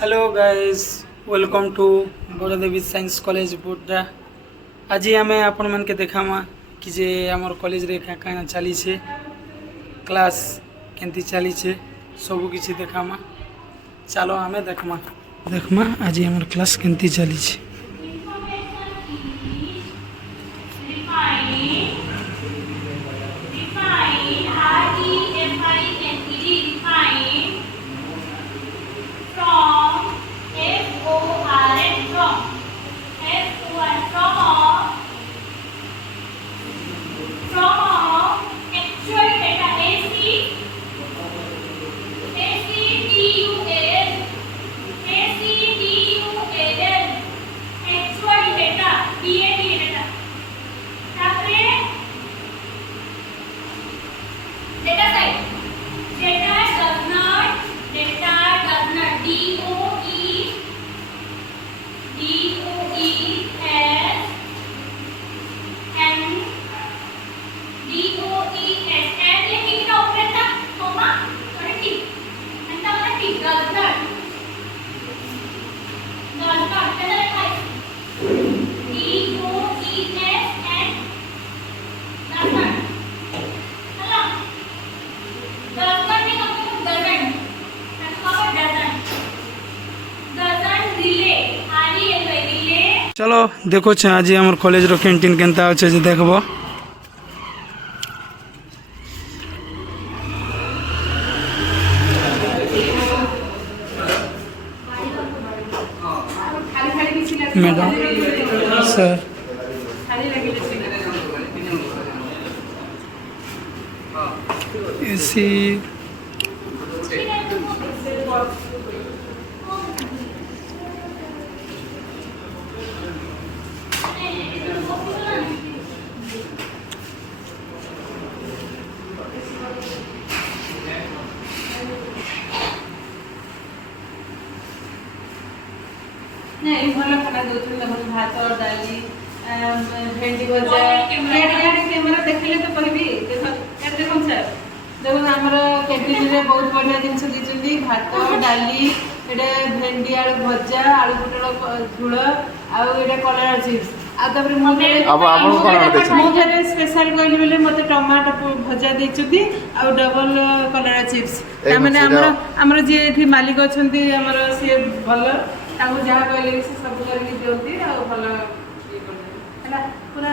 Hello guys, welcome to Baddevi science college Borda. आज आम आपण मान के देखामा कि जे आमर कॉलेज रे क्या क्या चली छे, क्लास केंती चली छे, सब किछि देखामा। चलो आमे देखमा आज आमर क्लास केंती चली छे। चलो देखो आज आम कॉलेज रो कैंटीन केनता अच्छे जे देखबो। मैडम सर एसी नहीं भल खाना दौर भात डाली भेंडी भजा कैमेरा देखले तो कहबी देख सर देखो आमर कैंटीन रे बहुत बढ़िया जिनस दी भात डाली भेंडी आलू भजा आलू पोटल झोल आउटा कलरा चिप्स आपर मुझे स्पेशल कहली बोले मत टमाटो भजा देती आ डबल कलरा चिप्स मैंने आमर जी मालिक अच्छा सी भल जहाँ कहले सब करके दिखती भल पूरा